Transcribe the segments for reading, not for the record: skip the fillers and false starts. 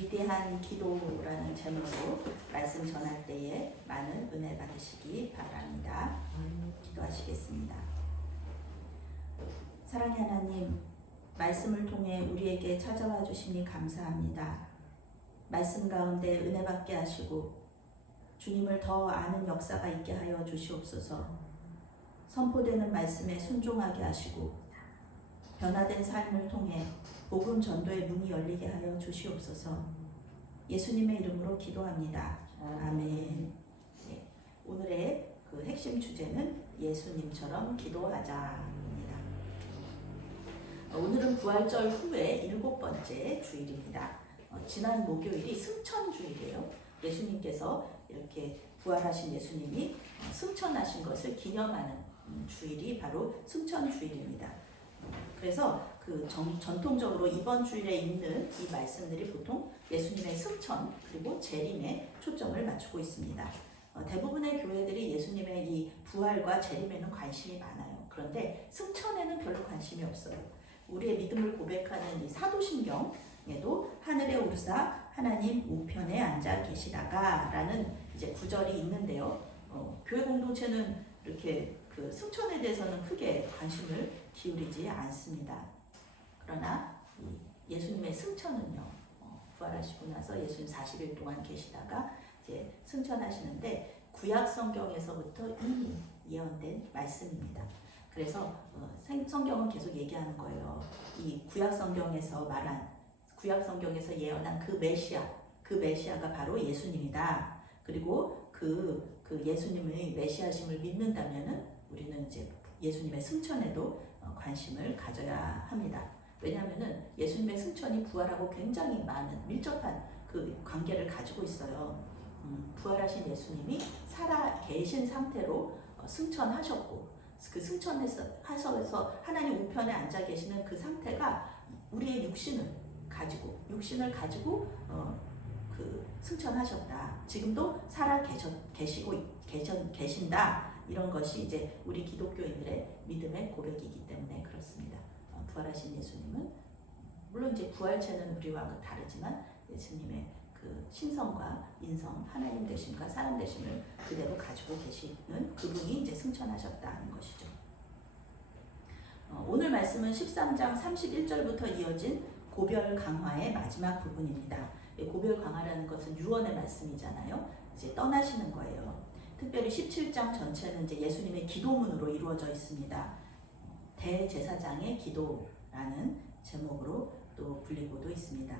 위대한 기도라는 제목으로 말씀 전할 때에 많은 은혜 받으시기 바랍니다. 기도하시겠습니다. 사랑의 하나님, 말씀을 통해 우리에게 찾아와 주시니 감사합니다. 말씀 가운데 은혜 받게 하시고 주님을 더 아는 역사가 있게 하여 주시옵소서. 선포되는 말씀에 순종하게 하시고 변화된 삶을 통해 복음 전도의 문이 열리게 하여 주시옵소서. 예수님의 이름으로 기도합니다. 아멘. 네, 오늘의 그 핵심 주제는 예수님처럼 기도하자입니다. 오늘은 부활절 후에 7번째 주일입니다. 지난 목요일이 승천주일이에요. 예수님께서 이렇게 부활하신 예수님이 승천하신 것을 기념하는 주일이 바로 승천주일입니다. 그래서 전통적으로 이번 주일에 있는 이 말씀들이 보통 예수님의 승천 그리고 재림에 초점을 맞추고 있습니다. 대부분의 교회들이 예수님의 이 부활과 재림에는 관심이 많아요. 그런데 승천에는 별로 관심이 없어요. 우리의 믿음을 고백하는 이 사도신경에도 하늘에 오르사 하나님 우편에 앉아 계시다가 라는 이제 구절이 있는데요. 교회 공동체는 이렇게 그 승천에 대해서는 크게 관심을 기울이지 않습니다. 그러나 예수님의 승천은요, 부활하시고 나서 예수님 40일 동안 계시다가 이제 승천하시는데 구약 성경에서부터 이미 예언된 말씀입니다. 그래서 성경은 계속 얘기하는 거예요. 이 구약 성경에서 예언한 그 메시아가 바로 예수님이다. 그리고 그 예수님의 메시아심을 믿는다면은 우리는 이제 예수님의 승천에도 관심을 가져야 합니다. 왜냐하면은 예수님의 승천이 부활하고 굉장히 많은 밀접한 그 관계를 가지고 있어요. 부활하신 예수님이 살아 계신 상태로 승천하셨고 그 승천해서 하나님 우편에 앉아 계시는 그 상태가 우리의 육신을 가지고 그 승천하셨다. 지금도 살아 계신다. 이런 것이 이제 우리 기독교인들의 믿음의 고백이기 때문에 그렇습니다. 부활하신 예수님은 물론 이제 부활체는 우리와 다르지만 예수님의 그 신성과 인성, 하나님 되심과 사람 되심을 그대로 가지고 계시는 그분이 이제 승천하셨다는 것이죠. 오늘 말씀은 13장 31절부터 이어진 고별 강화의 마지막 부분입니다. 고별 강화라는 것은 유언의 말씀이잖아요. 이제 떠나시는 거예요. 특별히 17장 전체는 이제 예수님의 기도문으로 이루어져 있습니다. 대제사장의 기도라는 제목으로 또 불리고도 있습니다.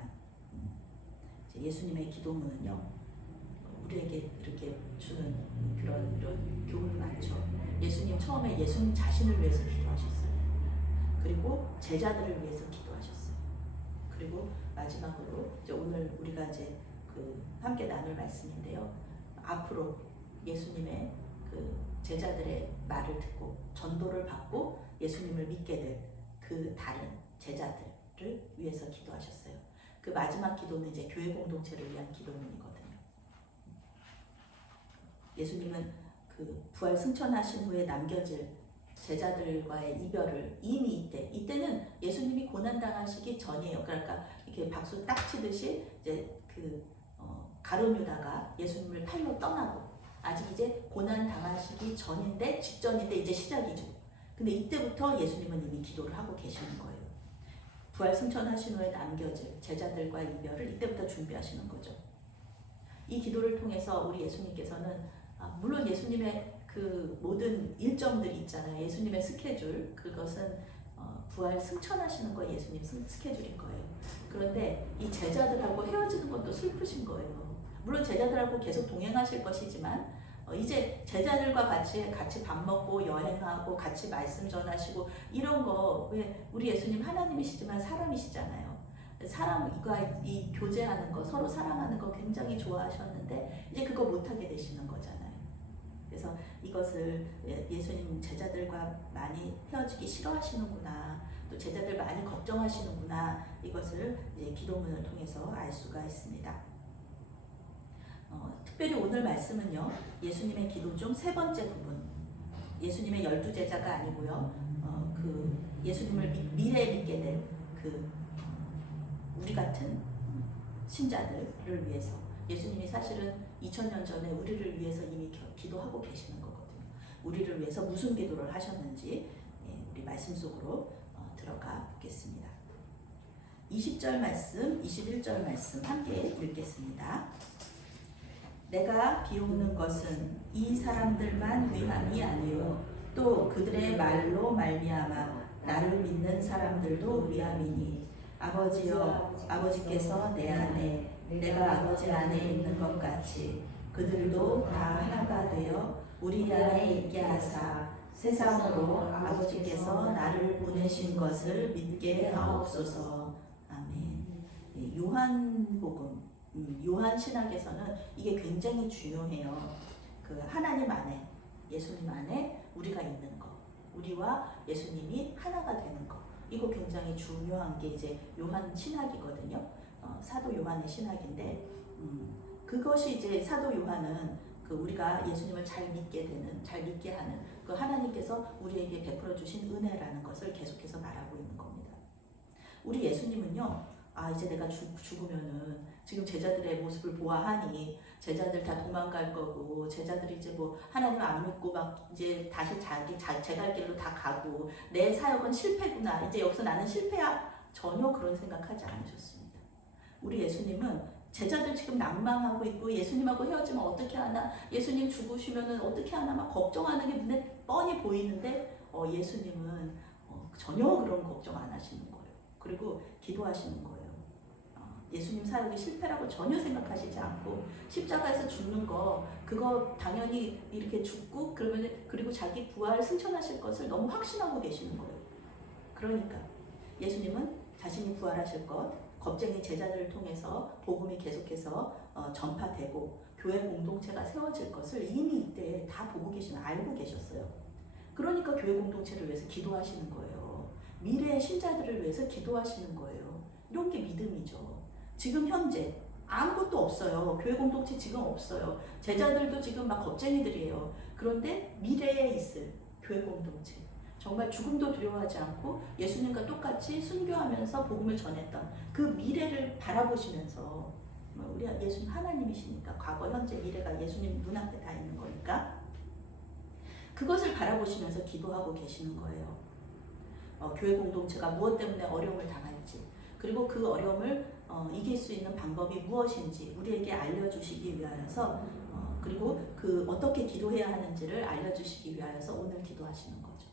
예수님의 기도문은요, 우리에게 이렇게 주는 그런 교훈이 많죠. 예수님 처음에 예수님 자신을 위해서 기도하셨어요. 그리고 제자들을 위해서 기도하셨어요. 그리고 마지막으로 이제 오늘 우리가 이제 함께 나눌 말씀인데요. 앞으로 예수님의 그 제자들의 말을 듣고 전도를 받고 예수님을 믿게 될 그 다른 제자들을 위해서 기도하셨어요. 그 마지막 기도는 이제 교회 공동체를 위한 기도문이거든요. 예수님은 그 부활 승천하신 후에 남겨질 제자들과의 이별을 이미 이때는 예수님이 고난 당하시기 전이에요. 그러니까 이렇게 박수 딱 치듯이 이제 가룟 유다가 예수님을 팔러 떠나고 아직 이제 고난 당하시기 직전인데 이제 시작이죠. 근데 이때부터 예수님은 이미 기도를 하고 계시는 거예요. 부활 승천하신 후에 남겨질 제자들과 이별을 이때부터 준비하시는 거죠. 이 기도를 통해서 우리 예수님께서는 물론 예수님의 그 모든 일정들이 있잖아요. 예수님의 스케줄, 그것은 부활 승천하시는 거 예수님 스케줄인 거예요. 그런데 이 제자들하고 헤어지는 것도 슬프신 거예요. 물론 제자들하고 계속 동행하실 것이지만 이제 제자들과 같이 밥 먹고 여행하고 같이 말씀 전하시고 이런 거, 왜 우리 예수님 하나님이시지만 사람이시잖아요. 사람과 이 교제하는 거, 서로 사랑하는 거 굉장히 좋아하셨는데 이제 그거 못하게 되시는 거잖아요. 그래서 이것을 예수님 제자들과 많이 헤어지기 싫어하시는구나, 또 제자들 많이 걱정하시는구나, 이것을 이제 기도문을 통해서 알 수가 있습니다. 특별히 오늘 말씀은요, 예수님의 기도 중 3번째 부분, 예수님의 12제자가 아니고요, 예수님을 미래에 믿게 될 우리 같은 신자들을 위해서 예수님이 사실은 2000년 전에 우리를 위해서 이미 기도하고 계시는 거거든요. 우리를 위해서 무슨 기도를 하셨는지 우리 말씀 속으로 들어가 보겠습니다. 20절 말씀, 21절 말씀 함께 읽겠습니다. 내가 비웃는 것은 이 사람들만 위함이 아니요 또 그들의 말로 말미암아 나를 믿는 사람들도 위함이니 아버지여 아버지께서 내 안에 내가 아버지 안에 있는 것 같이 그들도 다 하나가 되어 우리 안에 있게 하사 세상으로 아버지께서 나를 보내신 것을 믿게 하옵소서. 아멘. 요한복음, 요한 신학에서는 이게 굉장히 중요해요. 그 하나님 안에, 예수님 안에 우리가 있는 거, 우리와 예수님이 하나가 되는 거, 이거 굉장히 중요한 게 이제 요한 신학이거든요. 사도 요한의 신학인데, 그것이 이제 사도 요한은 그 우리가 예수님을 잘 믿게 되는, 잘 믿게 하는 그 하나님께서 우리에게 베풀어 주신 은혜라는 것을 계속해서 말하고 있는 겁니다. 우리 예수님은요, 이제 내가 죽으면은 지금 제자들의 모습을 보아하니 제자들 다 도망갈 거고 제자들이 이제 뭐 하나님 안 믿고 막 이제 다시 제 갈 길로 다 가고 내 사역은 실패구나, 이제 여기서 나는 실패야, 전혀 그런 생각하지 않으셨습니다. 우리 예수님은 제자들 지금 낭망하고 있고 예수님하고 헤어지면 어떻게 하나, 예수님 죽으시면은 어떻게 하나 막 걱정하는 게 눈에 뻔히 보이는데 예수님은 전혀 그런 걱정 안 하시는 거예요. 그리고 기도하시는 거예요. 예수님 사역이 실패라고 전혀 생각하시지 않고 십자가에서 죽는 거 그거 당연히 이렇게 죽고 그러면 그리고 자기 부활 승천하실 것을 너무 확신하고 계시는 거예요. 그러니까 예수님은 자신이 부활하실 것, 겁쟁이 제자들을 통해서 복음이 계속해서 전파되고 교회 공동체가 세워질 것을 이미 이때 다 보고 알고 계셨어요. 그러니까 교회 공동체를 위해서 기도하시는 거예요. 미래의 신자들을 위해서 기도하시는 거예요. 이런 게 믿음이죠. 지금 현재 아무것도 없어요. 교회 공동체 지금 없어요. 제자들도 지금 막 겁쟁이들이에요. 그런데 미래에 있을 교회 공동체, 정말 죽음도 두려워하지 않고 예수님과 똑같이 순교하면서 복음을 전했던 그 미래를 바라보시면서, 우리 예수님 하나님이시니까 과거, 현재, 미래가 예수님 눈앞에 다 있는 거니까 그것을 바라보시면서 기도하고 계시는 거예요. 교회 공동체가 무엇 때문에 어려움을 당할지, 그리고 그 어려움을 이길 수 있는 방법이 무엇인지 우리에게 알려주시기 위하여서, 그리고 그 어떻게 기도해야 하는지를 알려주시기 위하여서 오늘 기도하시는 거죠.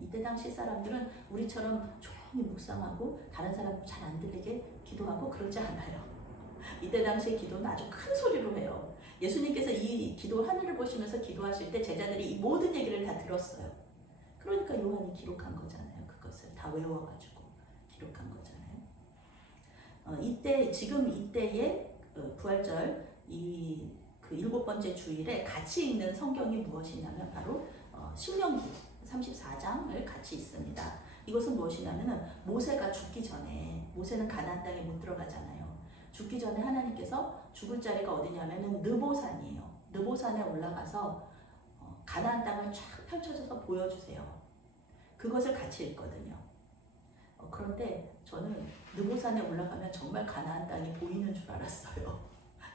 이때 당시 사람들은 우리처럼 조용히 묵상하고 다른 사람 잘 안 들리게 기도하고 그러지 않아요. 이때 당시의 기도는 아주 큰 소리로 해요. 예수님께서 이 기도 하늘을 보시면서 기도하실 때 제자들이 이 모든 얘기를 다 들었어요. 그러니까 요한이 기록한 거잖아요. 그것을 다 외워가지고 기록한 거잖아요. 지금 이때의 부활절 그 7번째 주일에 같이 읽는 성경이 무엇이냐면 바로 신명기 34장을 같이 있습니다. 이것은 무엇이냐면은 모세가 죽기 전에, 모세는 가나안 땅에 못 들어가잖아요. 죽기 전에 하나님께서 죽을 자리가 어디냐면은 느보산이에요. 느보산에 올라가서 가나안 땅을 쫙 펼쳐져서 보여주세요. 그것을 같이 읽거든요. 그런데 저는 느보산에 올라가면 정말 가나안 땅이 보이는 줄 알았어요.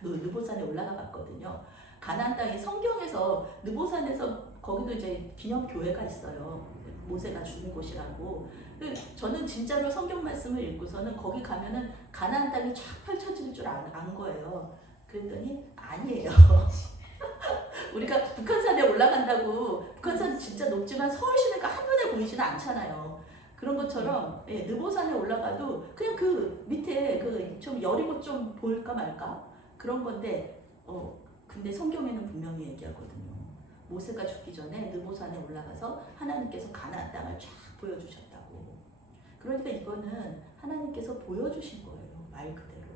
느보산에 올라가 봤거든요. 가나안 땅이 성경에서 느보산에서 거기도 이제 기념교회가 있어요. 모세가 죽은 곳이라고. 저는 진짜로 성경 말씀을 읽고서는 거기 가면은 가나안 땅이 쫙 펼쳐질 줄 안 거예요. 그랬더니 아니에요. 우리가 북한산에 올라간다고, 북한산 진짜 높지만 서울 시내가 한눈에 보이지는 않잖아요. 그런 것처럼 느보산에 올라가도 그냥 그 밑에 그 좀 여리고 좀 보일까 말까 그런 건데, 근데 성경에는 분명히 얘기하거든요. 모세가 죽기 전에 느보산에 올라가서 하나님께서 가나안 땅을 쫙 보여주셨다고. 그러니까 이거는 하나님께서 보여주신 거예요. 말 그대로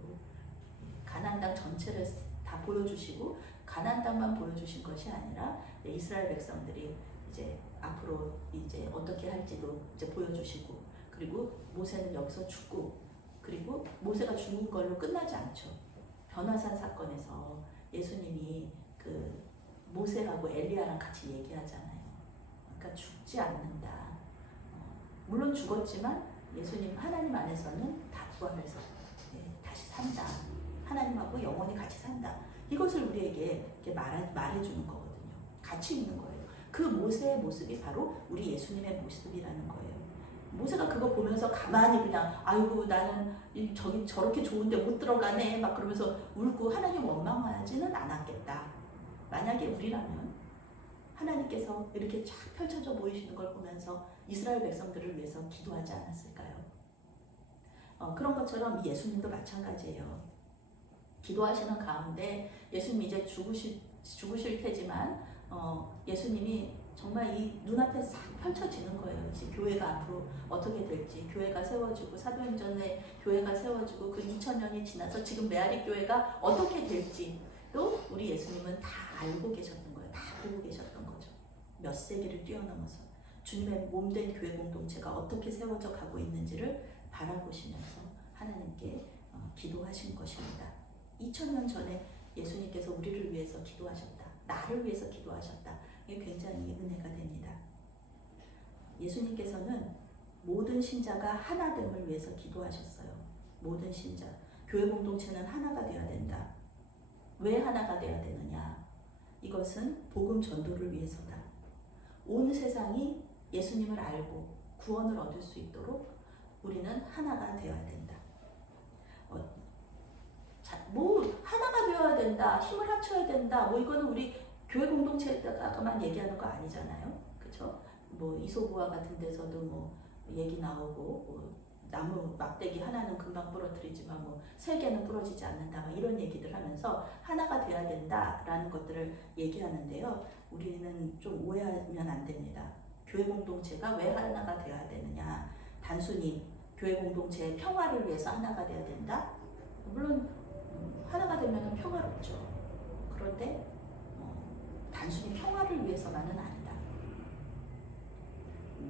가나안 땅 전체를 다 보여주시고, 가나안 땅만 보여주신 것이 아니라 이스라엘 백성들이 이제 앞으로 이제 어떻게 할지도 이제 보여주시고, 그리고 모세는 여기서 죽고, 그리고 모세가 죽은 걸로 끝나지 않죠. 변화산 사건에서 예수님이 그 모세하고 엘리야랑 같이 얘기하잖아요. 그러니까 죽지 않는다. 물론 죽었지만 예수님 하나님 안에서는 다 부활해서 다시 산다. 사랑하고 영원히 같이 산다. 이것을 우리에게 이렇게 말해주는 거거든요. 같이 있는 거예요. 그 모세의 모습이 바로 우리 예수님의 모습이라는 거예요. 모세가 그거 보면서 가만히 그냥 아이고 나는 저기 저렇게 좋은데 못 들어가네 막 그러면서 울고 하나님 원망하지는 않았겠다. 만약에 우리라면 하나님께서 이렇게 쫙 펼쳐져 보이시는 걸 보면서 이스라엘 백성들을 위해서 기도하지 않았을까요? 그런 것처럼 예수님도 마찬가지예요. 기도하시는 가운데 예수님 이제 죽으실 테지만 예수님이 정말 이 눈앞에 싹 펼쳐지는 거예요. 이제 교회가 앞으로 어떻게 될지, 교회가 세워지고 사도행전에 교회가 세워지고 그 2000년이 지나서 지금 메아리 교회가 어떻게 될지 또 우리 예수님은 다 알고 계셨던 거예요. 다 알고 계셨던 거죠. 몇 세기를 뛰어넘어서 주님의 몸된 교회 공동체가 어떻게 세워져 가고 있는지를 바라보시면서 하나님께 기도하신 것입니다. 2000년 전에 예수님께서 우리를 위해서 기도하셨다. 나를 위해서 기도하셨다. 이게 굉장히 은혜가 됩니다. 예수님께서는 모든 신자가 하나됨을 위해서 기도하셨어요. 모든 신자. 교회 공동체는 하나가 되어야 된다. 왜 하나가 되어야 되느냐? 이것은 복음 전도를 위해서다. 온 세상이 예수님을 알고 구원을 얻을 수 있도록 우리는 하나가 되어야 된다. 뭐 하나가 되어야 된다, 힘을 합쳐야 된다. 뭐 이거는 우리 교회 공동체에다가만 얘기하는 거 아니잖아요, 그렇죠? 뭐 이소부화 같은 데서도 뭐 얘기 나오고 뭐 나무 막대기 하나는 금방 부러뜨리지만 뭐 세 개는 부러지지 않는다. 막 이런 얘기들 하면서 하나가 돼야 된다라는 것들을 얘기하는데요. 우리는 좀 오해하면 안 됩니다. 교회 공동체가 왜 하나가 돼야 되느냐? 단순히 교회 공동체의 평화를 위해서 하나가 돼야 된다? 물론 하나가 되면 평화롭죠. 그런데 단순히 평화를 위해서만은 아니다.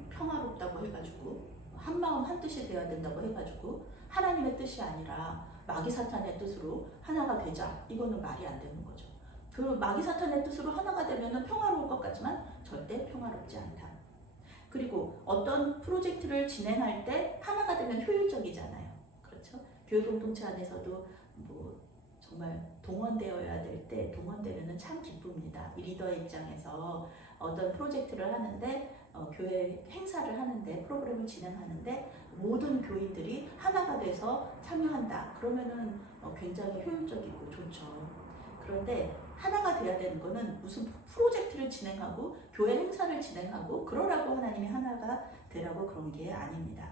평화롭다고 해가지고 한마음 한뜻이 되어야 된다고 해가지고 하나님의 뜻이 아니라 마귀 사탄의 뜻으로 하나가 되자, 이거는 말이 안 되는 거죠. 그 마귀 사탄의 뜻으로 하나가 되면 평화로울 것 같지만 절대 평화롭지 않다. 그리고 어떤 프로젝트를 진행할 때 하나가 되면 효율적이잖아요. 그렇죠? 교회 공동체 안에서도 뭐 정말 동원되어야 될 때 동원되면 참 기쁩니다. 이 리더의 입장에서 어떤 프로젝트를 하는데 교회 행사를 하는데 프로그램을 진행하는데 모든 교인들이 하나가 돼서 참여한다. 그러면은 굉장히 효율적이고 좋죠. 그런데 하나가 돼야 되는 거는 무슨 프로젝트를 진행하고 교회 행사를 진행하고 그러라고 하나님이 하나가 되라고 그런 게 아닙니다.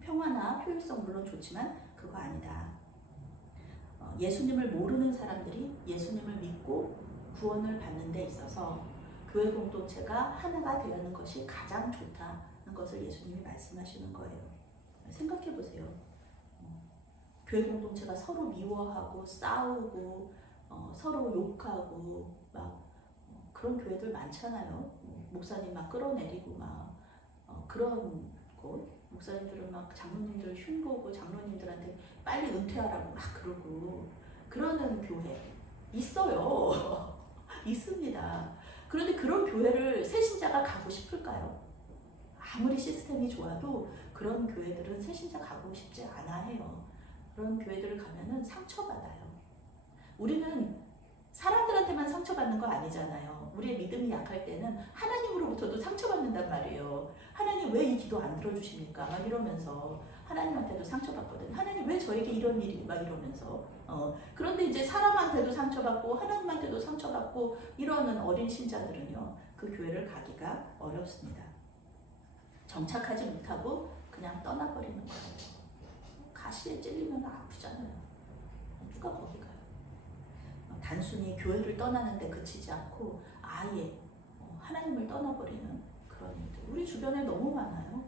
평화나 효율성 물론 좋지만 그거 아니다. 예수님을 모르는 사람들이 예수님을 믿고 구원을 받는 데 있어서 교회 공동체가 하나가 되는 것이 가장 좋다는 것을 예수님이 말씀하시는 거예요. 생각해 보세요. 교회 공동체가 서로 미워하고 싸우고 서로 욕하고 막 그런 교회들 많잖아요. 목사님 막 끌어내리고 막 그런 곳. 목사님들은 막 장로님들 흉보고 장로님들한테 빨리 은퇴하라고 막 그러고 그러는 교회 있어요. 있습니다. 그런데 그런 교회를 새신자가 가고 싶을까요? 아무리 시스템이 좋아도 그런 교회들은 새신자 가고 싶지 않아 해요. 그런 교회들을 가면은 상처받아요. 우리는 사람들한테만 상처받는 거 아니잖아요. 우리의 믿음이 약할 때는 하나님으로부터도 상처받는단 말이에요. 하나님 왜 이 기도 안 들어주십니까? 막 이러면서 하나님한테도 상처받거든요. 하나님 왜 저에게 이런 일이 막 이러면서 그런데 이제 사람한테도 상처받고 하나님한테도 상처받고 이러는 어린 신자들은요. 그 교회를 가기가 어렵습니다. 정착하지 못하고 그냥 떠나버리는 거예요. 가시에 찔리면 아프잖아요. 누가 거기 가요? 단순히 교회를 떠나는데 그치지 않고 아예 하나님을 떠나버리는 그런 일들. 우리 주변에 너무 많아요.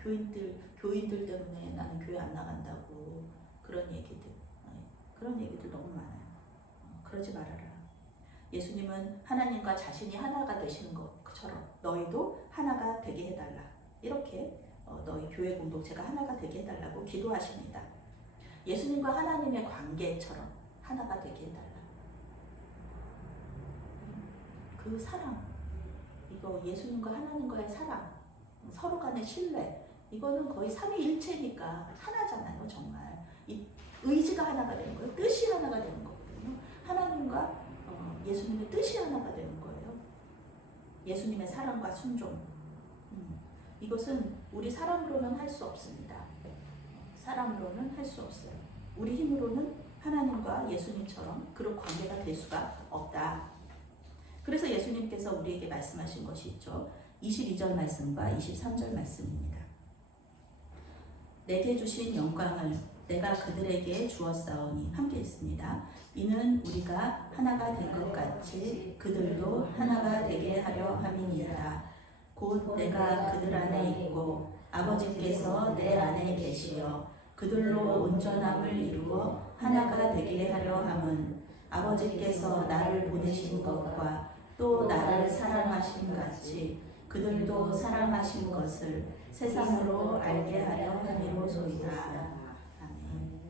교인들 때문에 나는 교회 안 나간다고 그런 얘기들. 그런 얘기들 너무 많아요. 그러지 말아라. 예수님은 하나님과 자신이 하나가 되시는 것처럼 너희도 하나가 되게 해달라. 이렇게 너희 교회 공동체가 하나가 되게 해달라고 기도하십니다. 예수님과 하나님의 관계처럼 하나가 되게 해달라. 그 사랑, 이거 예수님과 하나님과의 사랑, 서로 간의 신뢰, 이거는 거의 삼위일체니까 하나잖아요. 정말 이 의지가 하나가 되는 거예요. 뜻이 하나가 예수님의 뜻이 하나가 되는 거예요. 예수님의 사랑과 순종. 이것은 우리 사람으로는 할 수 없습니다. 사람으로는 할 수 없어요. 우리 힘으로는 하나님과 예수님처럼 그런 관계가 될 수가 없다. 그래서 예수님께서 우리에게 말씀하신 것이 있죠. 22절 말씀과 23절 말씀입니다. 내게 주신 영광을 내가 그들에게 주었사오니, 함께 있습니다. 이는 우리가 하나가 된 것 같이 그들도 하나가 되게 하려 함이니이다. 곧 내가 그들 안에 있고 아버지께서 내 안에 계시어 그들로 온전함을 이루어 하나가 되게 하려 함은 아버지께서 나를 보내신 것과 또 나를 사랑하신 같이 그들도 사랑하신 것을 세상으로 알게 하려 함이로소이다. 아멘.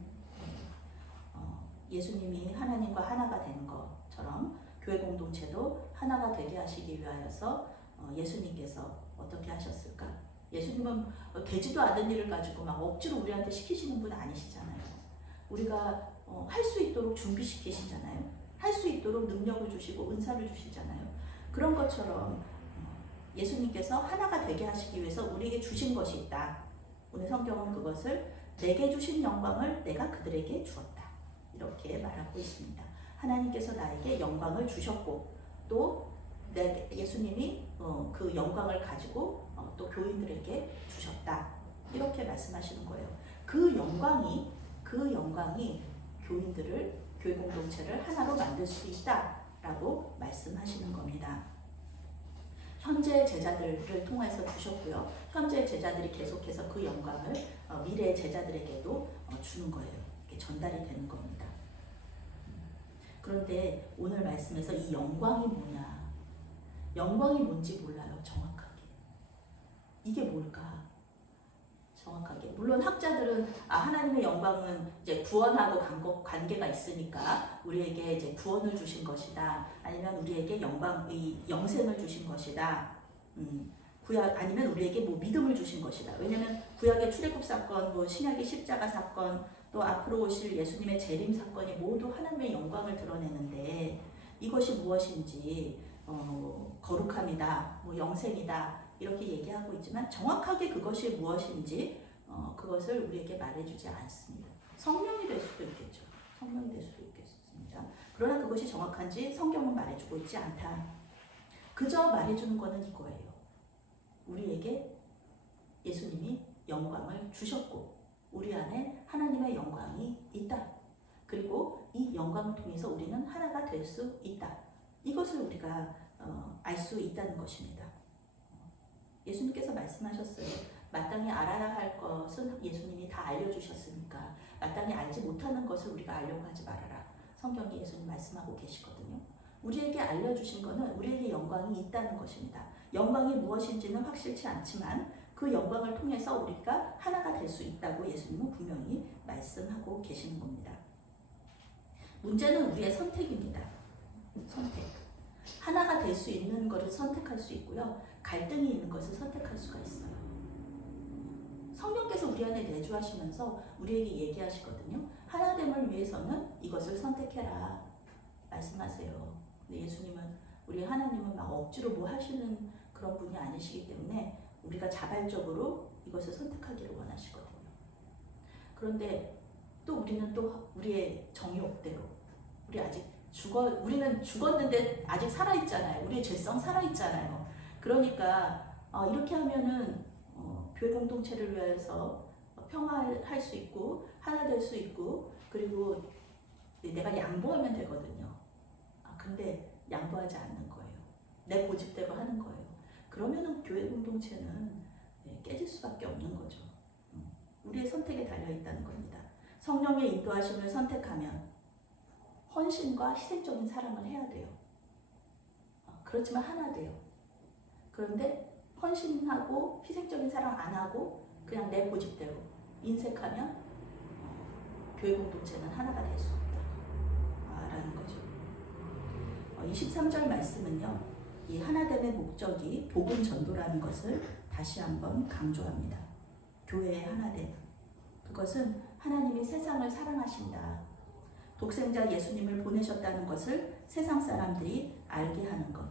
예수님이 하나님과 하나가 된 것처럼 교회 공동체도 하나가 되게 하시기 위하여서 예수님께서 어떻게 하셨을까? 예수님은 되지도 않은 일을 가지고 막 억지로 우리한테 시키시는 분 아니시잖아요. 우리가 할 수 있도록 준비시키시잖아요. 할 수 있도록 능력을 주시고 은사를 주시잖아요. 그런 것처럼 예수님께서 하나가 되게 하시기 위해서 우리에게 주신 것이 있다. 오늘 성경은 그것을 내게 주신 영광을 내가 그들에게 주었다. 이렇게 말하고 있습니다. 하나님께서 나에게 영광을 주셨고 또 예수님이 그 영광을 가지고 또 교인들에게 주셨다. 이렇게 말씀하시는 거예요. 그 영광이 교인들을, 교회 공동체를 하나로 만들 수 있다라고 말씀하시는 겁니다. 현재 제자들을 통해서 주셨고요. 현재 제자들이 계속해서 그 영광을 미래 제자들에게도 주는 거예요. 이게 전달이 되는 겁니다. 그런데 오늘 말씀에서 이 영광이 뭐냐? 영광이 뭔지 몰라요, 정확하게. 이게 뭘까? 정확하게. 물론 학자들은 하나님의 영광은 이제 구원하고 관계가 있으니까 우리에게 이제 구원을 주신 것이다. 아니면 우리에게 영생을 주신 것이다. 아니면 우리에게 믿음을 주신 것이다. 왜냐하면 구약의 출애굽 사건, 신약의 십자가 사건, 또 앞으로 오실 예수님의 재림 사건이 모두 하나님의 영광을 드러내는데 이것이 무엇인지 거룩함이다, 영생이다 이렇게 얘기하고 있지만 정확하게 그것이 무엇인지 그것을 우리에게 말해주지 않습니다. 성령이 될 수도 있겠죠. 성령이 될 수도 있겠습니다. 그러나 그것이 정확한지 성경은 말해주고 있지 않다. 그저 말해주는 것은 이거예요. 우리에게 예수님이 영광을 주셨고 우리 안에 하나님의 영광이 있다. 그리고 이 영광을 통해서 우리는 하나가 될 수 있다. 이것을 우리가 알 수 있다는 것입니다. 예수님께서 말씀하셨어요. 마땅히 알아야 할 것은 예수님이 다 알려주셨으니까 마땅히 알지 못하는 것을 우리가 알려고 하지 말아라. 성경에 예수님 말씀하고 계시거든요. 우리에게 알려주신 것은 우리에게 영광이 있다는 것입니다. 영광이 무엇인지는 확실치 않지만 그 영광을 통해서 우리가 하나가 될 수 있다고 예수님은 분명히 말씀하고 계시는 겁니다. 문제는 우리의 선택입니다. 선택. 하나가 될 수 있는 것을 선택할 수 있고요. 갈등이 있는 것을 선택할 수가 있어요. 성령께서 우리 안에 내주하시면서 우리에게 얘기하시거든요. 하나됨을 위해서는 이것을 선택해라 말씀하세요. 근데 예수님은 우리 하나님은 막 억지로 뭐 하시는 그런 분이 아니시기 때문에 우리가 자발적으로 이것을 선택하기를 원하시거든요. 그런데 또 우리는 또 우리의 정욕대로 우리는 죽었는데 아직 살아있잖아요. 우리의 죄성 살아있잖아요. 그러니까 이렇게 하면은 교회 공동체를 위해서 평화할 수 있고 하나 될 수 있고 그리고 내가 양보하면 되거든요. 근데 양보하지 않는 거예요. 내 고집대로 하는 거예요. 그러면은 교회 공동체는 깨질 수밖에 없는 거죠. 우리의 선택에 달려있다는 겁니다. 성령의 인도하심을 선택하면 헌신과 희생적인 사랑을 해야 돼요. 그렇지만 하나 돼요. 그런데 헌신하고 희생적인 사랑 안 하고 그냥 내 고집대로 인색하면 교회 공동체는 하나가 될 수 없다라는 거죠. 23절 말씀은요. 이 하나됨의 목적이 복음 전도라는 것을 다시 한번 강조합니다. 교회의 하나됨. 그것은 하나님이 세상을 사랑하신다. 독생자 예수님을 보내셨다는 것을 세상 사람들이 알게 하는 것.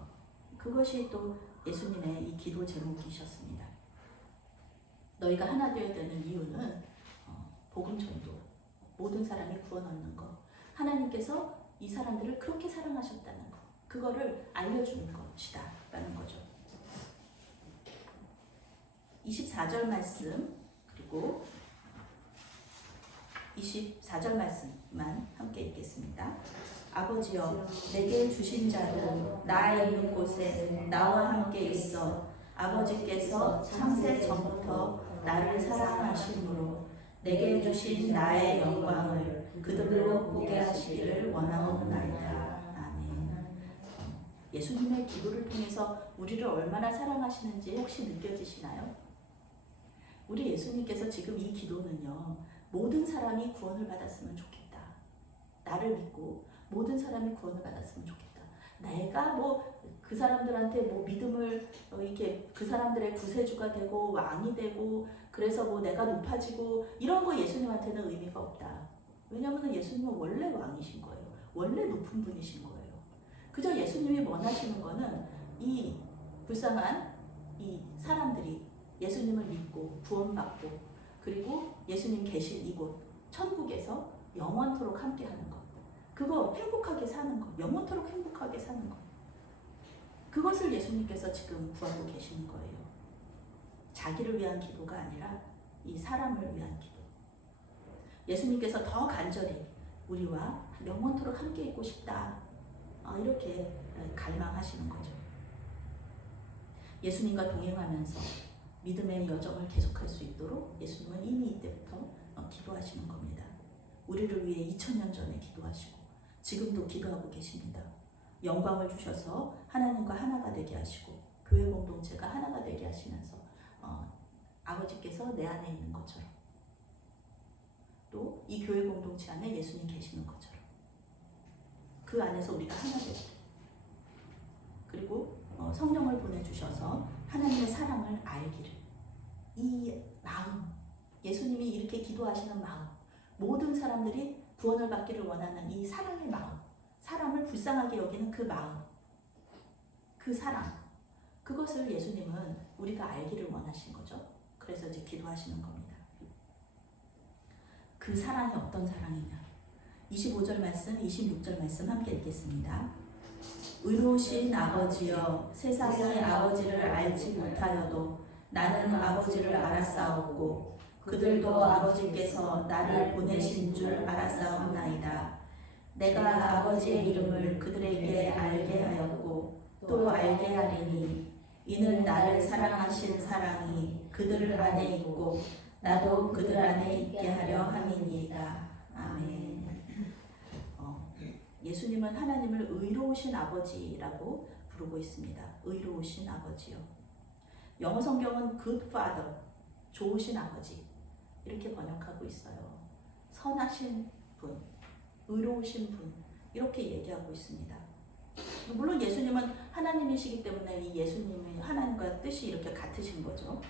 그것이 또 예수님의 이 기도 제목이셨습니다. 너희가 하나 되어야 되는 이유는 복음 전도, 모든 사람이 구원 얻는 것. 하나님께서 이 사람들을 그렇게 사랑하셨다는 것. 그거를 알려주는 것이다 라는 거죠. 24절 말씀 그리고 24절 말씀만 함께 읽겠습니다. 아버지여 내게 주신 자도 나 있는 곳에 나와 함께 있어 아버지께서 창세 전부터 나를 사랑하심으로 내게 주신 나의 영광을 그들로 보게 하시기를 원하옵나이다. 아멘. 예수님의 기도를 통해서 우리를 얼마나 사랑하시는지 혹시 느껴지시나요? 우리 예수님께서 지금 이 기도는요, 모든 사람이 구원을 받았으면 좋겠다. 나를 믿고 모든 사람이 구원을 받았으면 좋겠다. 내가 그 사람들한테 믿음을 이렇게 그 사람들의 구세주가 되고 왕이 되고 그래서 내가 높아지고 이런 거 예수님한테는 의미가 없다. 왜냐하면 예수님은 원래 왕이신 거예요. 원래 높은 분이신 거예요. 그저 예수님이 원하시는 거는 이 불쌍한 이 사람들이 예수님을 믿고 구원받고 그리고 예수님 계신 이곳 천국에서 영원토록 함께하는 것. 그거 행복하게 사는 것. 영원토록 행복하게 사는 것. 그것을 예수님께서 지금 구하고 계시는 거예요. 자기를 위한 기도가 아니라 이 사람을 위한 기도. 예수님께서 더 간절히 우리와 영원토록 함께 있고 싶다. 이렇게 갈망하시는 거죠. 예수님과 동행하면서 믿음의 여정을 계속할 수 있도록 예수님은 이미 이때부터 기도하시는 겁니다. 우리를 위해 2000년 전에 기도하시고 지금도 기도하고 계십니다. 영광을 주셔서 하나님과 하나가 되게 하시고 교회 공동체가 하나가 되게 하시면서 아버지께서 내 안에 있는 것처럼 또 이 교회 공동체 안에 예수님 계시는 것처럼 그 안에서 우리가 하나 되고 그리고 성령을 보내주셔서 하나님의 사랑을 알기를 이 마음 예수님이 이렇게 기도하시는 마음 모든 사람들이 구원을 받기를 원하는 이 사랑의 마음 사람을 불쌍하게 여기는 그 마음 그 사랑 그것을 예수님은 우리가 알기를 원하신 거죠. 그래서 이제 기도하시는 겁니다. 그 사랑이 어떤 사랑이냐 25절 말씀 26절 말씀 함께 읽겠습니다. 의로우신 아버지여 세상의 아버지를 알지 못하여도 나는 아버지를 알았사옵고 그들도 아버지께서 나를 보내신 줄 알았사옵나이다. 내가 아버지의 이름을 그들에게 알게 하였고 또 알게 하리니 이는 나를 사랑하신 사랑이 그들 안에 있고 나도 그들 안에 있게 하려 함이니이다. 아멘. 예수님은 하나님을 의로우신 아버지라고 부르고 있습니다. 의로우신 아버지요. 영어 성경은 good father, 좋으신 아버지 이렇게 번역하고 있어요. 선하신 분, 의로우신 분 이렇게 얘기하고 있습니다. 물론 예수님은 하나님이시기 때문에 이 예수님의 하나님과 뜻이 이렇게 같으신 거죠.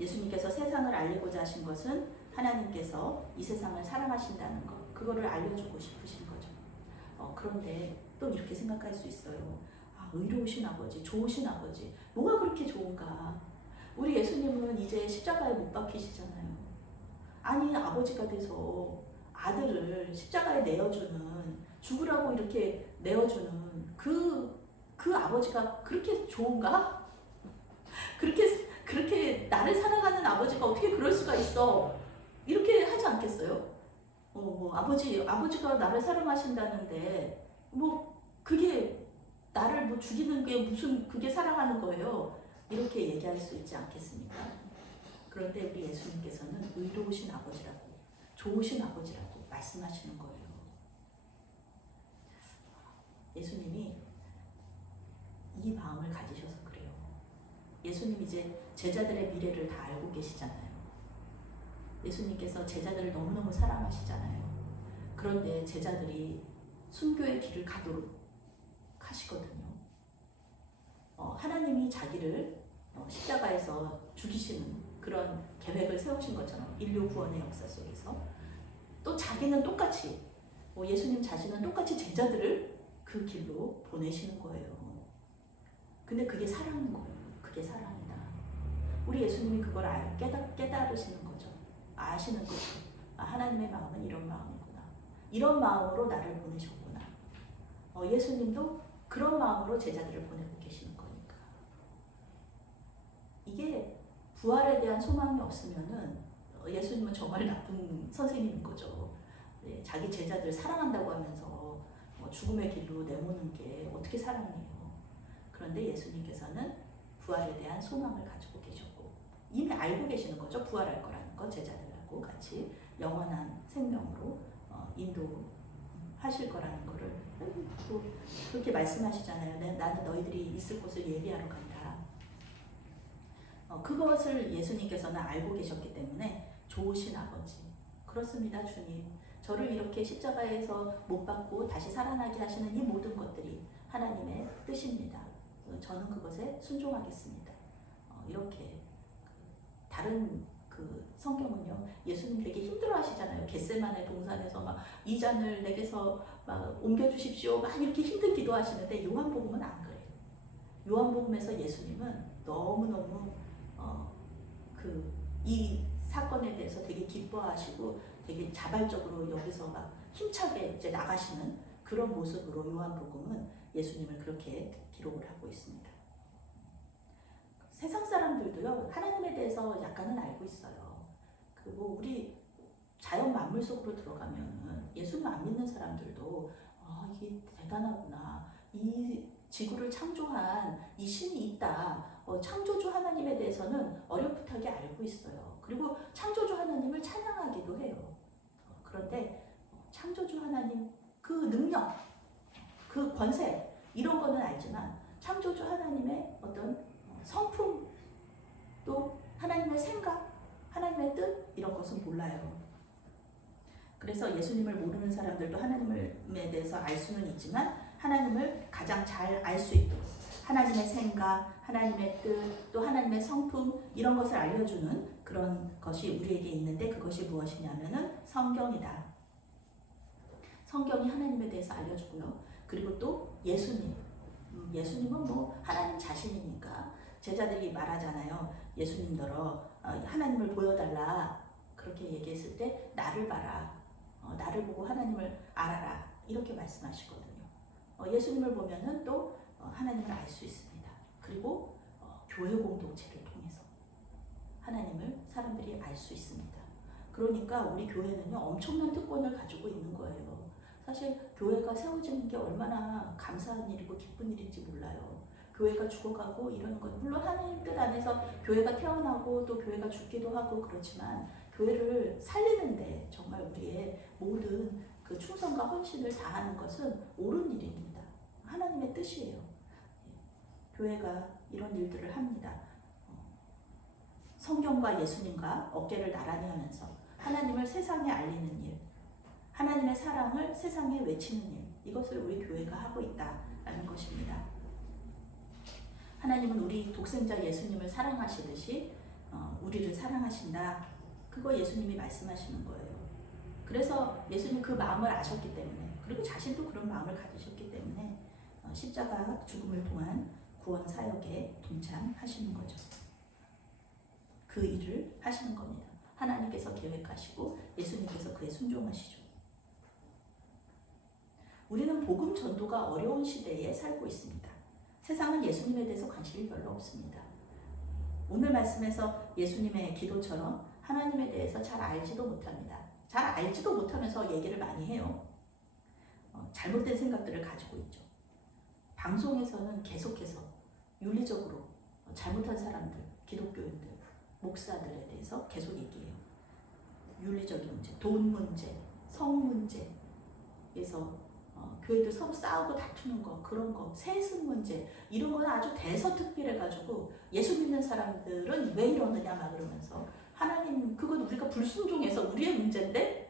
예수님께서 세상을 알리고자 하신 것은 하나님께서 이 세상을 사랑하신다는 것 그거를 알려주고 싶으신 거죠. 그런데 또 이렇게 생각할 수 있어요. 의로우신 아버지, 좋으신 아버지 뭐가 그렇게 좋은가? 우리 예수님은 이제 십자가에 못 박히시잖아요. 아니 아버지가 돼서 아들을 십자가에 내어주는 죽으라고 이렇게 내어주는 그 아버지가 그렇게 좋은가? 그렇게 나를 사랑하는 아버지가 어떻게 그럴 수가 있어? 이렇게 하지 않겠어요? 아버지가 나를 사랑하신다는데 그게 나를 죽이는 게 무슨 그게 사랑하는 거예요? 이렇게 얘기할 수 있지 않겠습니까? 그런데 우리 예수님께서는 의로우신 아버지라고 좋으신 아버지라고 말씀하시는 거예요. 예수님이 이 마음을 가지셔서 그래요. 예수님 이제 제자들의 미래를 다 알고 계시잖아요. 예수님께서 제자들을 너무너무 사랑하시잖아요. 그런데 제자들이 순교의 길을 가도록 하시거든요. 하나님이 자기를 십자가에서 죽이시는 그런 계획을 세우신 것처럼 인류 구원의 역사 속에서 또 자기는 똑같이 예수님 자신은 똑같이 제자들을 그 길로 보내시는 거예요. 근데 그게 사랑인 거예요. 그게 사랑이다. 우리 예수님이 그걸 깨달으시는 거죠. 아시는 거죠. 하나님의 마음은 이런 마음이구나. 이런 마음으로 나를 보내셨구나. 예수님도 그런 마음으로 제자들을 보내고 계시는 거니까. 이게 부활에 대한 소망이 없으면은 예수님은 정말 나쁜 선생님인 거죠. 자기 제자들 사랑한다고 하면서 죽음의 길로 내모는 게 어떻게 사랑이에요. 그런데 예수님께서는 부활에 대한 소망을 가지고 계셨고 이미 알고 계시는 거죠. 부활할 거라는 거. 제자들하고 같이 영원한 생명으로 인도하실 거라는 거를 그렇게 말씀하시잖아요. 나는 너희들이 있을 곳을 예비하러 간다. 그것을 예수님께서는 알고 계셨기 때문에 좋으신 아버지. 그렇습니다, 주님. 저를 이렇게 십자가에서 못 박고 다시 살아나게 하시는 이 모든 것들이 하나님의 뜻입니다. 저는 그것에 순종하겠습니다. 이렇게 다른 성경은요, 예수님 되게 힘들어하시잖아요. 겟세마네 동산에서 막 이 잔을 내게서 막 옮겨주십시오. 막 이렇게 힘든 기도하시는데 요한복음은 안 그래요. 요한복음에서 예수님은 너무너무 이 사건에 대해서 되게 기뻐하시고 되게 자발적으로 여기서 막 힘차게 이제 나가시는 그런 모습으로 요한복음은 예수님을 그렇게 기록을 하고 있습니다. 세상 사람들도요, 하나님에 대해서 약간은 알고 있어요. 그리고 우리 자연 만물 속으로 들어가면 예수님 안 믿는 사람들도 이게 대단하구나. 이 지구를 창조한 이 신이 있다. 창조주 하나님에 대해서는 어렴풋하게 알고 있어요. 그리고 창조주 하나님을 찬양하기도 해요. 그런데 창조주 하나님 그 능력, 그 권세 이런 거는 알지만 창조주 하나님의 어떤 성품 또 하나님의 생각, 하나님의 뜻 이런 것은 몰라요. 그래서 예수님을 모르는 사람들도 하나님에 대해서 알 수는 있지만 하나님을 가장 잘 알 수 있도록 하나님의 생각, 하나님의 뜻, 또 하나님의 성품 이런 것을 알려주는 그런 것이 우리에게 있는데 그것이 무엇이냐면은 성경이다. 성경이 하나님에 대해서 알려주고요. 그리고 또 예수님. 예수님은 뭐 하나님 자신이니까 제자들이 말하잖아요. 예수님더러 하나님을 보여달라. 그렇게 얘기했을 때 나를 봐라. 나를 보고 하나님을 알아라. 이렇게 말씀하시거든요. 예수님을 보면은 또 하나님을 알 수 있습니다. 그리고 교회 공동체를 통해서 하나님을 사람들이 알 수 있습니다. 그러니까 우리 교회는요 엄청난 특권을 가지고 있는 거예요. 사실 교회가 세워지는 게 얼마나 감사한 일이고 기쁜 일인지 몰라요. 교회가 죽어가고 이러는 건 물론 하나님 뜻 안에서 교회가 태어나고 또 교회가 죽기도 하고 그렇지만 교회를 살리는데 정말 우리의 모든 그 충성과 헌신을 다하는 것은 옳은 일입니다. 하나님의 뜻이에요. 교회가 이런 일들을 합니다. 성경과 예수님과 어깨를 나란히 하면서 하나님을 세상에 알리는 일, 하나님의 사랑을 세상에 외치는 일, 이것을 우리 교회가 하고 있다는 것입니다. 하나님은 우리 독생자 예수님을 사랑하시듯이 우리를 사랑하신다. 그거 예수님이 말씀하시는 거예요. 그래서 예수님 그 마음을 아셨기 때문에 그리고 자신도 그런 마음을 가지셨기 때문에 십자가 죽음을 통한 구원 사역에 동참하시는 거죠. 그 일을 하시는 겁니다. 하나님께서 계획하시고 예수님께서 그에 순종하시죠. 우리는 복음 전도가 어려운 시대에 살고 있습니다. 세상은 예수님에 대해서 관심이 별로 없습니다. 오늘 말씀에서 예수님의 기도처럼 하나님에 대해서 잘 알지도 못합니다. 잘 알지도 못하면서 얘기를 많이 해요. 잘못된 생각들을 가지고 있죠. 방송에서는 계속해서 윤리적으로 잘못한 사람들, 기독교인들, 목사들에 대해서 계속 얘기해요. 윤리적인 문제, 돈 문제, 성 문제에서 교회들 서로 싸우고 다투는 거, 그런 거, 세습 문제 이런 거는 아주 대서특필해가지고 예수 믿는 사람들은 왜 이러느냐 막 그러면서 하나님 그건 우리가 불순종해서 우리의 문제인데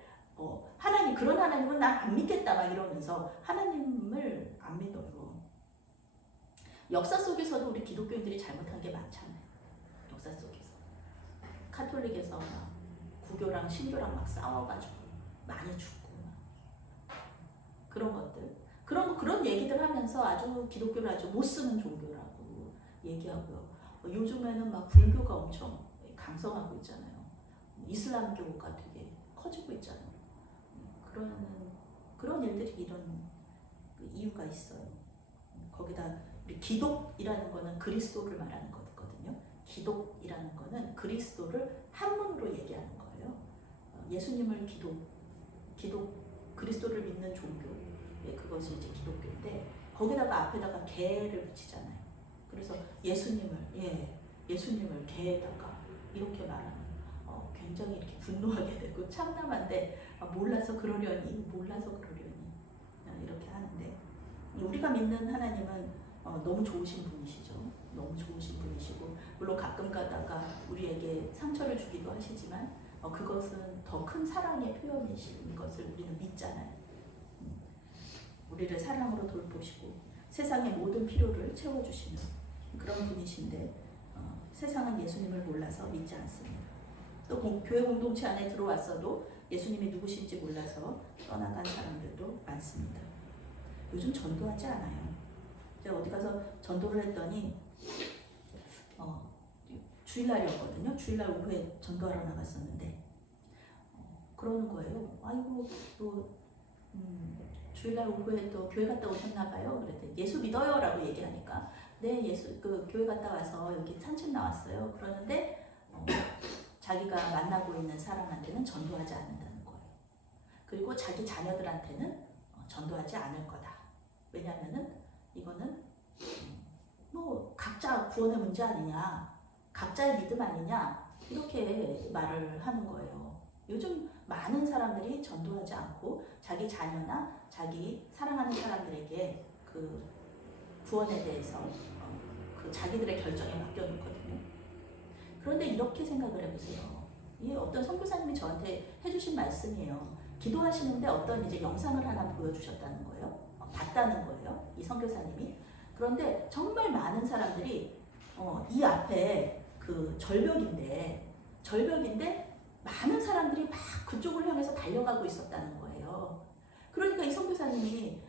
하나님 그런 하나님은 난 안 믿겠다 막 이러면서 하나님을 안 믿어요. 역사 속에서도 우리 기독교인들이 잘못한 게 많잖아요. 역사 속에서 카톨릭에서 막 구교랑 신교랑 막 싸워가지고 많이 죽고 그런 얘기들 하면서 아주 기독교를 아주 못 쓰는 종교라고 얘기하고요. 요즘에는 막 불교가 엄청 강성하고 있잖아요. 이슬람교가 되게 커지고 있잖아요. 그런 일들이 이런 이유가 있어요. 거기다 우리 기독이라는 거는 그리스도를 말하는 거거든요. 기독이라는 거는 그리스도를 한문으로 얘기하는 거예요. 예수님을 그리스도를 믿는 종교, 그것이 이제 기독교인데 거기다가 앞에다가 개를 붙이잖아요. 그래서 예수님을 개에다가 이렇게 말하는 굉장히 이렇게 분노하게 되고 참담한데 몰라서 그러려니 이렇게 하는데 우리가 믿는 하나님은 너무 좋으신 분이시죠. 너무 좋으신 분이시고 물론 가끔 가다가 우리에게 상처를 주기도 하시지만 그것은 더 큰 사랑의 표현이신 것을 우리는 믿잖아요. 우리를 사랑으로 돌보시고 세상의 모든 필요를 채워주시는 그런 분이신데 세상은 예수님을 몰라서 믿지 않습니다. 또 교회 공동체 안에 들어왔어도 예수님이 누구신지 몰라서 떠나간 사람들도 많습니다. 요즘 전도하지 않아요. 제가 어디 가서 전도를 했더니 주일날이었거든요. 주일날 오후에 전도하러 나갔었는데 그러는 거예요. 아이고 또 주일날 오후에 또 교회 갔다 오셨나 봐요. 그랬더니 예수 믿어요라고 얘기하니까 네 교회 갔다 와서 여기 산책 나왔어요. 그러는데 자기가 만나고 있는 사람한테는 전도하지 않는다는 거예요. 그리고 자기 자녀들한테는 전도하지 않을 거다. 왜냐하면은 이거는 뭐 각자 구원의 문제 아니냐, 각자의 믿음 아니냐 이렇게 말을 하는 거예요. 요즘 많은 사람들이 전도하지 않고 자기 자녀나 자기 사랑하는 사람들에게 그 구원에 대해서 자기들의 결정에 맡겨놓거든요. 그런데 이렇게 생각을 해보세요. 이게 어떤 선교사님이 저한테 해주신 말씀이에요. 기도하시는데 어떤 이제 영상을 하나 보여주셨다는 거예요. 봤다는 거예요. 이 선교사님이. 그런데 정말 많은 사람들이 이 앞에 그 절벽인데 많은 사람들이 막 그쪽을 향해서 달려가고 있었다는 거예요. 그러니까 이 선교사님이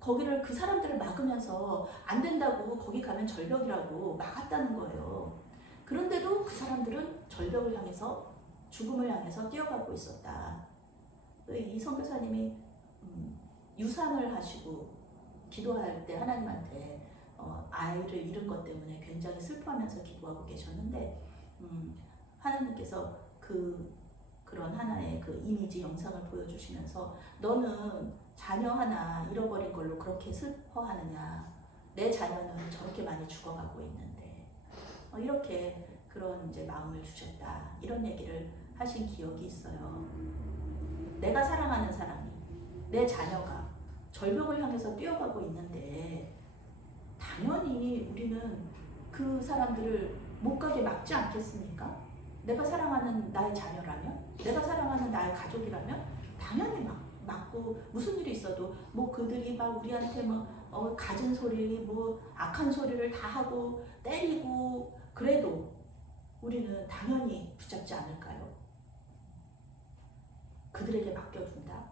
거기를 그 사람들을 막으면서 안 된다고 거기 가면 절벽이라고 막았다는 거예요. 그런데도 그 사람들은 절벽을 향해서 죽음을 향해서 뛰어가고 있었다. 이 선교사님이 유산을 하시고 기도할 때 하나님한테 아이를 잃은 것 때문에 굉장히 슬퍼하면서 기도하고 계셨는데 하나님께서 그런 하나의 그 이미지 영상을 보여주시면서 너는 자녀 하나 잃어버린 걸로 그렇게 슬퍼하느냐? 내 자녀는 저렇게 많이 죽어가고 있는데 이렇게 그런 이제 마음을 주셨다. 이런 얘기를 하신 기억이 있어요. 내가 사랑하는 사람이 내 자녀가 절벽을 향해서 뛰어가고 있는데 당연히 우리는 그 사람들을 못 가게 막지 않겠습니까? 내가 사랑하는 나의 자녀라면, 내가 사랑하는 나의 가족이라면 당연히 막고 무슨 일이 있어도 뭐 그들이 막 우리한테 뭐 갖은 소리, 뭐 악한 소리를 다 하고 때리고 그래도 우리는 당연히 붙잡지 않을까요? 그들에게 맡겨둔다.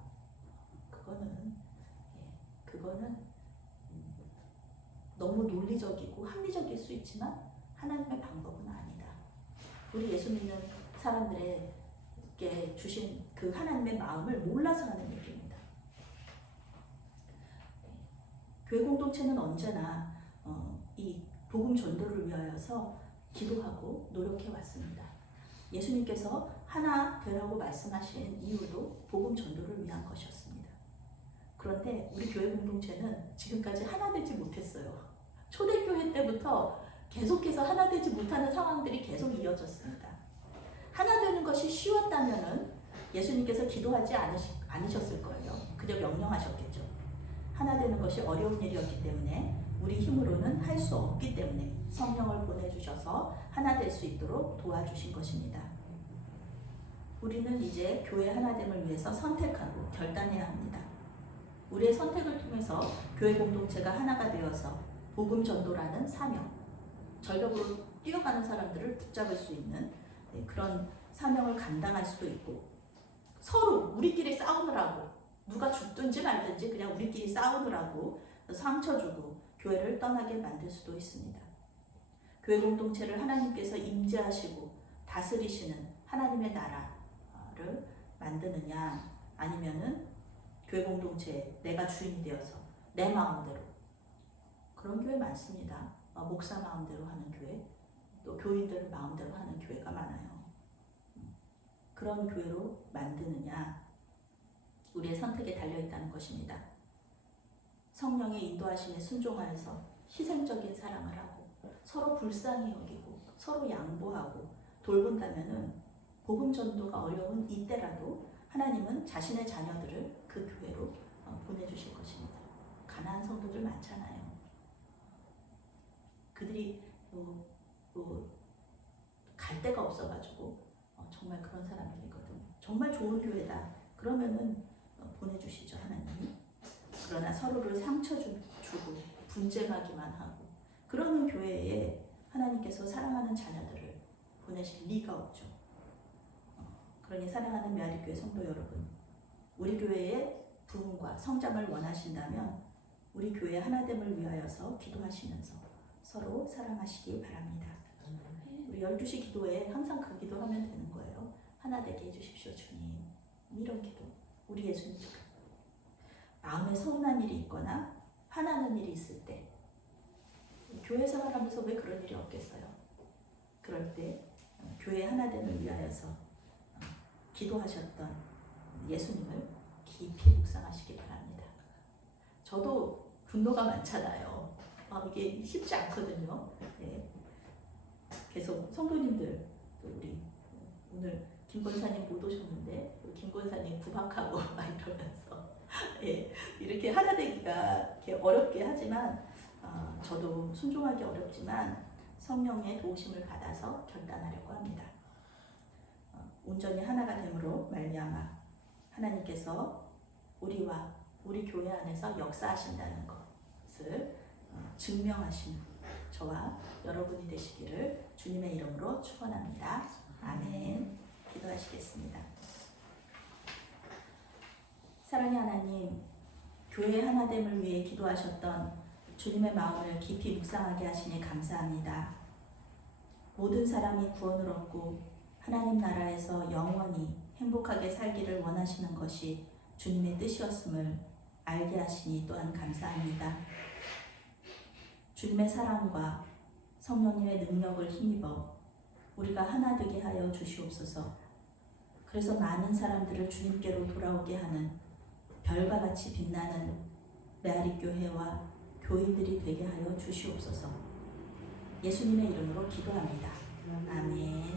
그거는 너무 논리적이고 합리적일 수 있지만 하나님의 방법은 아니다. 우리 예수 믿는 사람들에게 주신 그 하나님의 마음을 몰라서 하는 얘기입니다. 교회 공동체는 언제나 이 복음 전도를 위하여서 기도하고 노력해 왔습니다. 예수님께서 하나 되라고 말씀하신 이유도 복음 전도를 위한 것이었습니다. 그런데 우리 교회 공동체는 지금까지 하나 되지 못했어요. 초대교회 때부터 계속해서 하나 되지 못하는 상황들이 계속 이어졌습니다. 하나 되는 것이 쉬웠다면은 예수님께서 기도하지 않으셨을 거예요. 그저 명령하셨겠죠. 하나 되는 것이 어려운 일이었기 때문에 우리 힘으로는 할 수 없기 때문에 성령을 보내주셔서 하나 될 수 있도록 도와주신 것입니다. 우리는 이제 교회 하나됨을 위해서 선택하고 결단해야 합니다. 우리의 선택을 통해서 교회 공동체가 하나가 되어서 복음 전도라는 사명, 절벽으로 뛰어가는 사람들을 붙잡을 수 있는 그런 사명을 감당할 수도 있고 서로 우리끼리 싸움을 하고 누가 죽든지 말든지 그냥 우리끼리 싸우느라고 상처 주고 교회를 떠나게 만들 수도 있습니다. 교회 공동체를 하나님께서 임재하시고 다스리시는 하나님의 나라를 만드느냐, 아니면은 교회 공동체에 내가 주인이 되어서 내 마음대로, 그런 교회 많습니다. 목사 마음대로 하는 교회, 또 교인들 마음대로 하는 교회가 많아요. 그런 교회로 만드느냐, 우리의 선택에 달려있다는 것입니다. 성령의 인도하심에 순종하여서 희생적인 사랑을 하고 서로 불쌍히 여기고 서로 양보하고 돌본다면은 복음 전도가 어려운 이때라도 하나님은 자신의 자녀들을 그 교회로 보내주실 것입니다. 가난한 성도들 많잖아요. 그들이 갈 데가 없어가지고 정말 그런 사람들이거든요. 정말 좋은 교회다 그러면은 보내주시죠, 하나님이. 그러나 서로를 상처 주고 분쟁하기만 하고 그러는 교회에 하나님께서 사랑하는 자녀들을 보내실 리가 없죠. 그러니 사랑하는 메아리교회 성도 여러분, 우리 교회의 부흥과 성장을 원하신다면 우리 교회 하나됨을 위하여서 기도하시면서 서로 사랑하시기 바랍니다. 우리 12시 기도에 항상 그 기도하면 되는 거예요. 하나 되게 해주십시오, 주님. 이런 기도. 우리 예수님, 마음에 서운한 일이 있거나 화나는 일이 있을 때, 교회 생활하면서 왜 그런 일이 없겠어요? 그럴 때 교회 하나됨을 위하여서 기도하셨던 예수님을 깊이 묵상하시기 바랍니다. 저도 분노가 많잖아요. 이게 쉽지 않거든요. 네. 계속 성도님들, 우리 오늘 김 권사님 못 오셨는데 김 권사님 구박하고 막 이러면서 예, 이렇게 하나 되기가 이렇게 어렵게 하지만 저도 순종하기 어렵지만 성령의 도우심을 받아서 결단하려고 합니다. 온전히 하나가 됨으로 말미암아 하나님께서 우리와 우리 교회 안에서 역사하신다는 것을 증명하시는 저와 여러분이 되시기를 주님의 이름으로 축원합니다. 아멘. 기도하시겠습니다. 사랑의 하나님, 교회 하나됨을 위해 기도하셨던 주님의 마음을 깊이 묵상하게 하시니 감사합니다. 모든 사람이 구원을 얻고 하나님 나라에서 영원히 행복하게 살기를 원하시는 것이 주님의 뜻이었음을 알게 하시니 또한 감사합니다. 주님의 사랑과 성령님의 능력을 힘입어 우리가 하나 되게 하여 주시옵소서. 그래서 많은 사람들을 주님께로 돌아오게 하는 별과 같이 빛나는 메아리 교회와 교인들이 되게 하여 주시옵소서. 예수님의 이름으로 기도합니다. 아멘.